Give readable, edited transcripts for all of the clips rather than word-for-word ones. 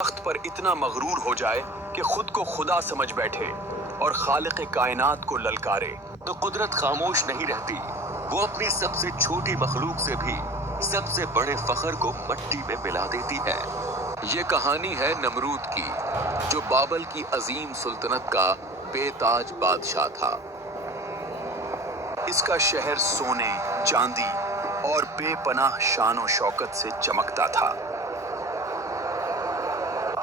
वक्त पर इतना मगरूर हो जाए कि खुद को खुदा समझ बैठे और खालिक कायनात को ललकारे, तो कुदरत खामोश नहीं रहती। वो अपनी सबसे छोटी मखलूक से भी सबसे बड़े फखर को मट्टी में मिला देती है। ये कहानी है नमरूद की, जो बाबल की अजीम सुल्तनत का बेताज बादशाह था। इसका शहर सोने, चांदी और बेपनाह शान और शौकत से चमकता था।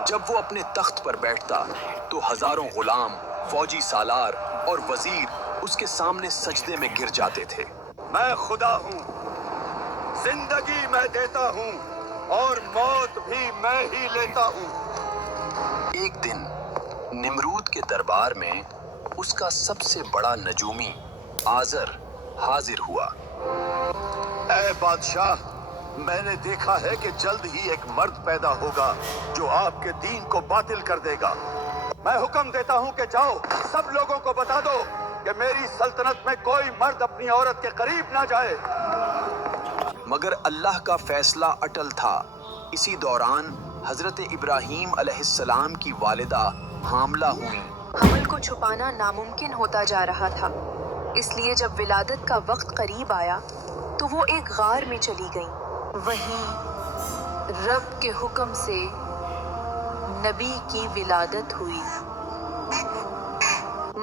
जब वो अपने तख्त पर बैठता तो हजारों गुलाम, फौजी सालार और वजीर उसके सामने सजदे में गिर जाते थे। मैं खुदा हूँ, जिंदगी मैं देता हूँ और मौत भी मैं ही लेता हूँ। एक दिन निमरूद के दरबार में उसका सबसे बड़ा नजूमी आजर हाजिर हुआ। ऐ बादशाह, मैंने देखा है कि जल्द ही एक मर्द पैदा होगा जो आपके दीन को बातिल कर देगा। मैं हुक्म देता हूँ कि जाओ, सब लोगों को बता दो कि मेरी सल्तनत में कोई मर्द अपनी औरत के करीब ना जाए। मगर अल्लाह का फैसला अटल था। इसी दौरान हजरत इब्राहीम अलैहिस्सलाम की वालिदा हामला हुई। हमल को छुपाना नामुमकिन होता जा रहा था, इसलिए जब विलादत का वक्त करीब आया तो वो एक गार में चली गईं। वहीं रब के हुक्म से नबी की विलादत हुई।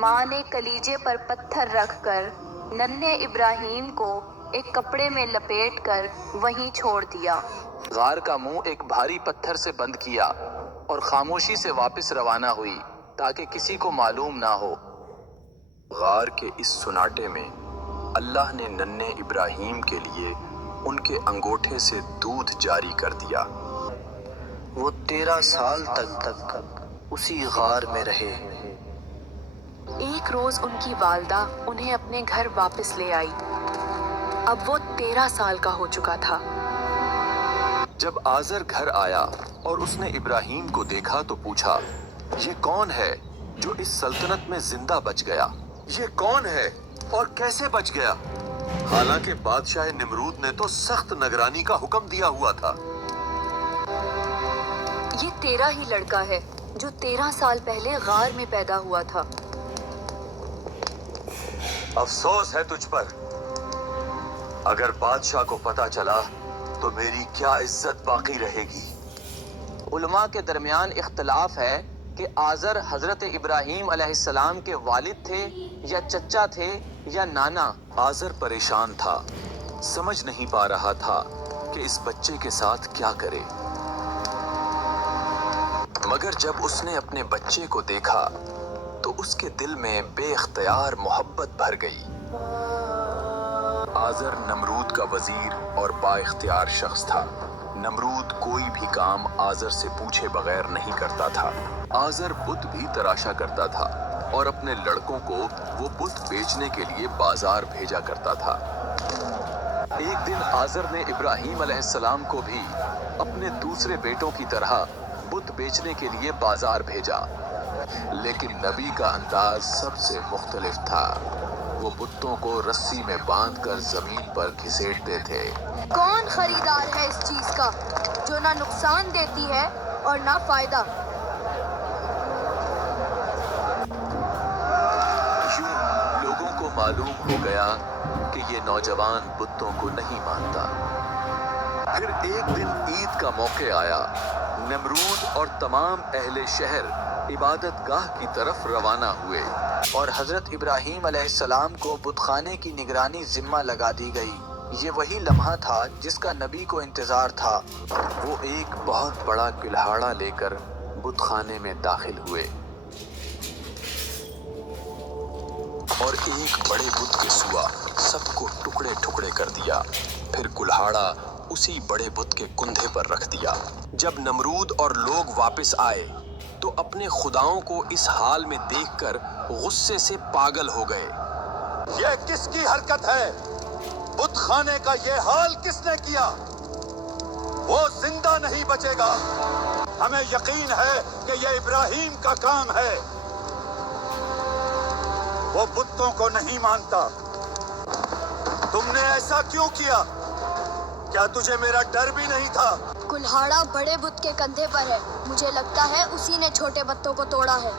माँ ने कलीजे पर पत्थर रखकर नन्हे इब्राहीम को एक कपड़े में लपेटकर वहीं छोड़ दिया। गार का मुंह एक भारी पत्थर से बंद किया और खामोशी से वापस रवाना हुई ताकि किसी को मालूम ना हो। गार के इस सुनाटे में अल्लाह ने नन्हे इब्राहीम के लिए उनके अंगूठे से दूध जारी कर दिया। वो 13 साल तक उसी गार में रहे। एक रोज उनकी वालदा उन्हें अपने घर वापस ले आई। अब वो 13 साल का हो चुका था। जब आजर घर आया और उसने इब्राहीम को देखा तो पूछा, ये कौन है जो इस सल्तनत में जिंदा बच गया? ये कौन है और कैसे बच गया? हालांकि बादशाह निमरूद ने तो सख्त निगरानी का हुक्म दिया हुआ था। ये तेरा ही लड़का है जो 13 साल पहले गार में पैदा हुआ था। अफसोस है तुझ पर। अगर बादशाह को पता चला तो मेरी क्या इज्जत बाकी रहेगी। उलमा के दरमियान इख्तलाफ है कि आजर हजरत इब्राहीम अलैहिस्सलाम के वालिद थे या चचा थे या नाना। आजर परेशान था, समझ नहीं पा रहा था कि इस बच्चे के साथ क्या करे। मगर जब उसने अपने बच्चे को देखा तो उसके दिल में बेख्तियार मोहब्बत भर गई। आजर नमरूद का वजीर और बाइख्तियार शख्स था। नमरूद कोई भी काम आजर से पूछे बगैर नहीं करता था। आजर बुत भी तराशा करता था और अपने लड़कों को वो बुत बेचने के लिए बाजार भेजा करता था। एक दिन आजर ने इब्राहीम अलैहिस्सलाम को भी अपने दूसरे बेटों की तरह बुत बेचने के लिए बाजार भेजा, लेकिन नबी का अंदाज सबसे मुख्तलिफ था। वो बुतों को रस्सी में बांधकर जमीन पर घिसेटते थे। कौन खरीदार है इस चीज का जो ना नुकसान देती है और ना फायदा? यूं लोगों को मालूम हो गया कि ये नौजवान बुतों को नहीं मानता। फिर एक दिन ईद का मौका आया। नमरूद और तमाम अहले शहर इबादत गाह की तरफ रवाना हुए और हजरत इब्राहीम अलैहिस्सलाम को बुतखाने की निगरानी जिम्मा लगा दी गई। ये वही लम्हा था जिसका नबी को इंतजार था। वो एक बहुत बड़ा कुल्हाड़ा लेकर बुतखाने में दाखिल हुए और एक बड़े बुत के सिवा सबको टुकड़े टुकड़े कर दिया। फिर कुल्हाड़ा उसी बड़े बुत के कुंधे पर रख दिया। जब नमरूद और लोग वापस आए तो अपने खुदाओं को इस हाल में देखकर गुस्से से पागल हो गए। ये किसकी हरकत है? बुतखाने का ये हाल किसने किया? वो जिंदा नहीं बचेगा। हमें यकीन है कि ये इब्राहीम का काम है। वो बुतों को नहीं मानता। तुमने ऐसा क्यों किया? क्या तुझे मेरा डर भी नहीं था? कुल्हाड़ा बड़े बुत के कंधे पर है। मुझे लगता है उसी ने छोटे बत्तों को तोड़ा है।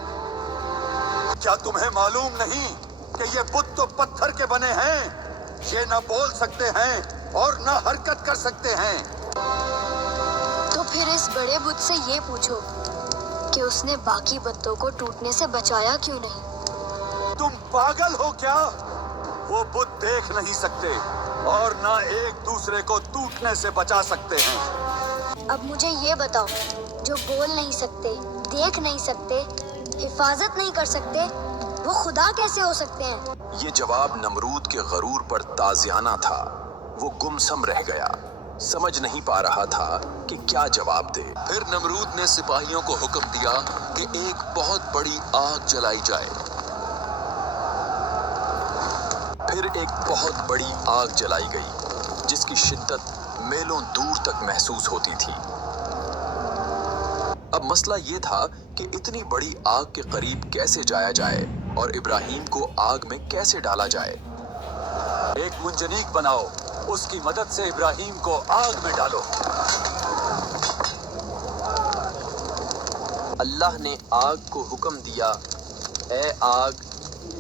क्या तुम्हें मालूम नहीं कि ये बुत तो पत्थर के बने हैं? ये ना बोल सकते हैं और ना हरकत कर सकते हैं। तो फिर इस बड़े बुत से ये पूछो कि उसने बाकी बत्तों को टूटने से बचाया क्यों नहीं? तुम पागल हो क्या? वो बुत देख नहीं सकते और ना एक दूसरे को टूटने से बचा सकते हैं। अब मुझे ये बताओ, जो बोल नहीं सकते, देख नहीं सकते, हिफाजत नहीं कर सकते, वो खुदा कैसे हो सकते हैं? ये जवाब नमरूद के गरूर पर ताज़ियाना था। वो गुमसम रह गया, समझ नहीं पा रहा था कि क्या जवाब दे। फिर नमरूद ने सिपाहियों को हुक्म दिया कि एक बहुत बड़ी आग जलाई जाए। फिर एक बहुत बड़ी आग जलाई गई, जिसकी शिद्दत मीलों दूर तक महसूस होती थी। अब मसला ये था कि इतनी बड़ी आग के करीब कैसे जाया जाए और इब्राहिम को आग में कैसे डाला जाए। एक मुंजनीक बनाओ, उसकी मदद से इब्राहिम को आग में डालो। अल्लाह ने आग को हुक्म दिया, ए आग,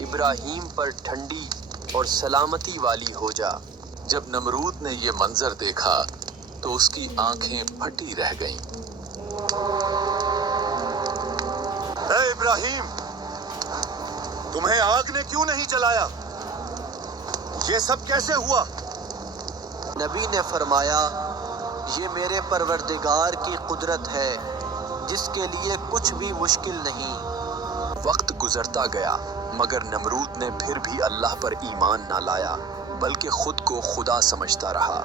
इब्राहिम पर ठंडी और सलामती वाली हो जा। जब नमरूद ने ये मंजर देखा तो उसकी आंखें फटी रह गईं। ए इब्राहिम, तुम्हें आग ने क्यों नहीं जलाया? ये सब कैसे हुआ? नबी ने फरमाया, ये मेरे परवरदिगार की कुदरत है, जिसके लिए कुछ भी मुश्किल नहीं। वक्त गुजरता गया, मगर नमरूद ने फिर भी अल्लाह पर ईमान ना लाया, बल्कि खुद को खुदा समझता रहा।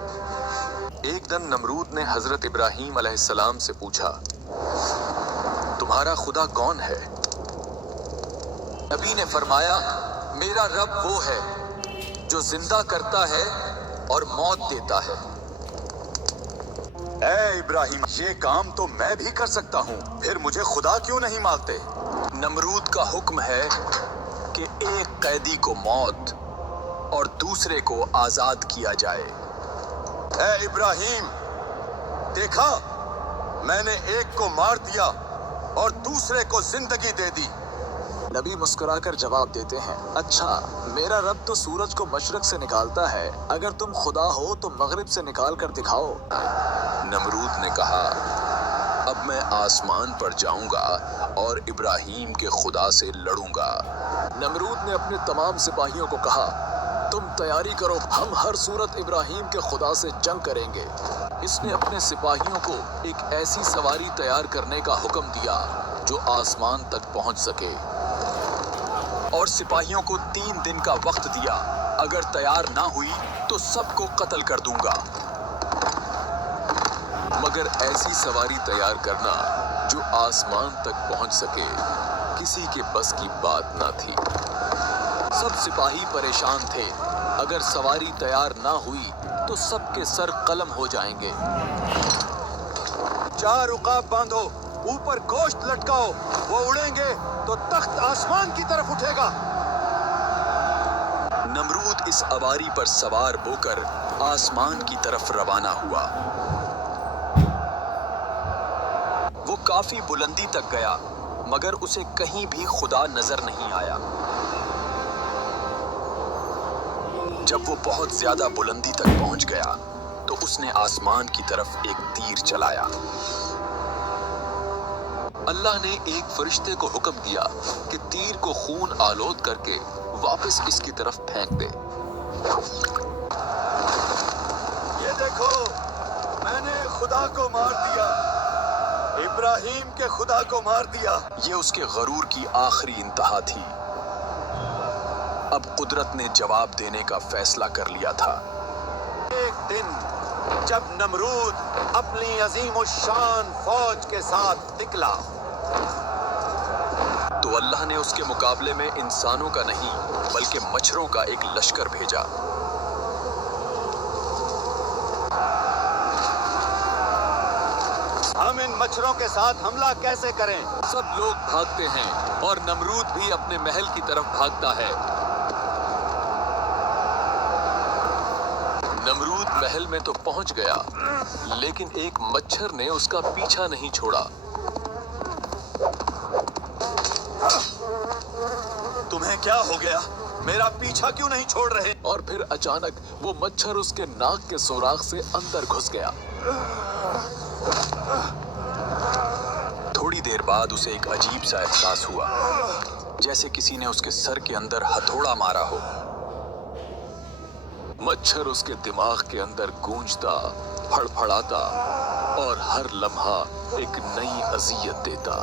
एक दिन नमरूद ने हजरत इब्राहीम अलैहिस्सलाम से पूछा, तुम्हारा खुदा कौन है? नबी ने फरमाया, मेरा रब वो है जो जिंदा करता है और मौत देता है। ए इब्राहिम, ये काम तो मैं भी कर सकता हूँ, फिर मुझे खुदा क्यों नहीं मानते? नमरूद का हुक्म है कि एक कैदी को मौत और दूसरे को आजाद किया जाए। ए इब्राहिम, देखा, मैंने एक को मार दिया और दूसरे को जिंदगी दे दी। नबी मुस्कुराकर जवाब देते हैं, अच्छा, मेरा रब तो सूरज को मशरक से निकालता है, अगर तुम खुदा हो तो मगरिब से निकाल कर दिखाओ। नमरूद ने कहा, अब मैं आसमान पर जाऊंगा और इब्राहिम के खुदा से लड़ूंगा। नमरूद ने अपने तमाम सिपाहियों को कहा, तुम तैयारी करो, हम हर सूरत इब्राहिम के खुदा से जंग करेंगे। इसने अपने सिपाहियों को एक ऐसी सवारी तैयार करने का हुक्म दिया जो आसमान तक पहुंच सके, और सिपाहियों को 3 दिन का वक्त दिया, अगर तैयार ना हुई तो सबको कत्ल कर दूंगा। मगर ऐसी सवारी तैयार करना जो आसमान तक पहुंच सके किसी के बस की बात ना थी। सब सिपाही परेशान थे, अगर सवारी तैयार ना हुई तो सबके सर कलम हो जाएंगे। 4 उकाब बांधो, ऊपर गोश्त लटकाओ, वो उड़ेंगे तो तख्त आसमान की तरफ उठेगा। नमरूद इस अवारी पर सवार होकर आसमान की तरफ रवाना हुआ। वो काफी बुलंदी तक गया, मगर उसे कहीं भी खुदा नजर नहीं आया। जब वो बहुत ज्यादा बुलंदी तक पहुंच गया तो उसने आसमान की तरफ एक तीर चलाया। अल्लाह ने एक फरिश्ते को हुक्म दिया कि तीर को खून आलोद करके वापस इसकी तरफ फेंक दे। ये देखो, मैंने खुदा को मार दिया, इब्राहिम के खुदा को मार दिया। ये उसके गरूर की आखिरी इंतहा थी। अब कुदरत ने जवाब देने का फैसला कर लिया था। एक दिन जब नमरूद अपनी अजीमुशान फौज के साथ निकला तो अल्लाह ने उसके मुकाबले में इंसानों का नहीं बल्कि मच्छरों का एक लश्कर भेजा। हम इन मच्छरों के साथ हमला कैसे करें? सब लोग भागते हैं और नमरूद भी अपने महल की तरफ भागता है। नमरूद महल में तो पहुंच गया, लेकिन एक मच्छर ने उसका पीछा नहीं छोड़ा। तुम्हें क्या हो गया? मेरा पीछा क्यों नहीं छोड़ रहे? और फिर अचानक वो मच्छर उसके नाक के सुराख से अंदर घुस गया। थोड़ी देर बाद उसे एक अजीब सा एहसास हुआ, जैसे किसी ने उसके सर के अंदर हथौड़ा मारा हो। मच्छर उसके दिमाग के अंदर गूंजता, फड़फड़ाता और हर लम्हा एक नई अजियत देता।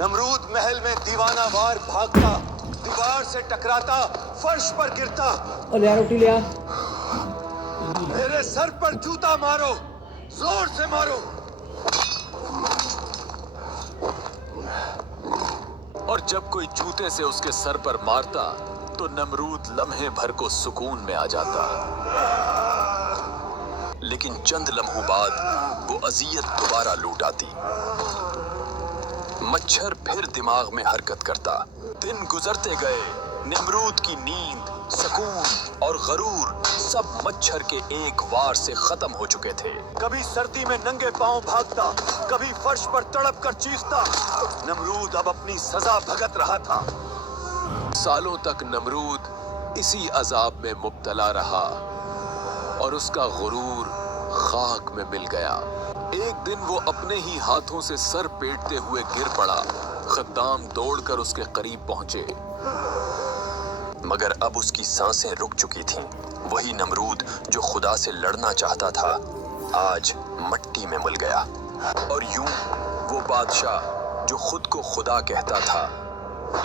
नमरूद महल में दीवाना वार भागता, दीवार से टकराता, फर्श पर गिरता। और यार उठी लिया। मेरे सर पर जूता मारो, जोर से मारो। और जब कोई जूते से उसके सर पर मारता तो नमरूद लम्हे भर को सुकून में आ जाता। लेकिन चंद लम्हों बाद वो अजियत दोबारा लौट आती। मच्छर फिर दिमाग में हरकत करता। दिन गुजरते गए, नमरूद की नींद, सुकून और गरूर सब मच्छर के एक वार से खत्म हो चुके थे। कभी सर्दी में नंगे पांव भागता, कभी फर्श पर तड़प कर चीखता। नमरूद अब अपनी सजा भुगत रहा था। सालों तक नमरूद इसी अजाब में मुब्तला रहा और उसका गुरूर खाक में मिल गया। एक दिन वो अपने ही हाथों से सर पेटते हुए गिर पड़ा। खद्दाम दौड़कर उसके करीब पहुंचे, मगर अब उसकी सांसें रुक चुकी थीं। वही नमरूद जो खुदा से लड़ना चाहता था, आज मट्टी में मिल गया। और यूं वो बादशाह जो खुद को खुदा कहता था,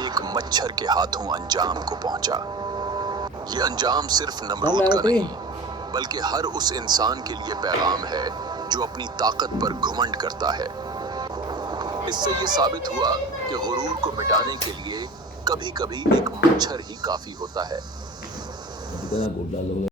एक मच्छर के हाथों अंजाम को पहुंचा। ये अंजाम सिर्फ नमरूद का नहीं, बल्कि हर उस इंसान के लिए पैगाम है जो अपनी ताकत पर घुमंड करता है। इससे ये साबित हुआ कि गुरूर को मिटाने के लिए कभी-कभी एक मच्छर ही काफी होता है।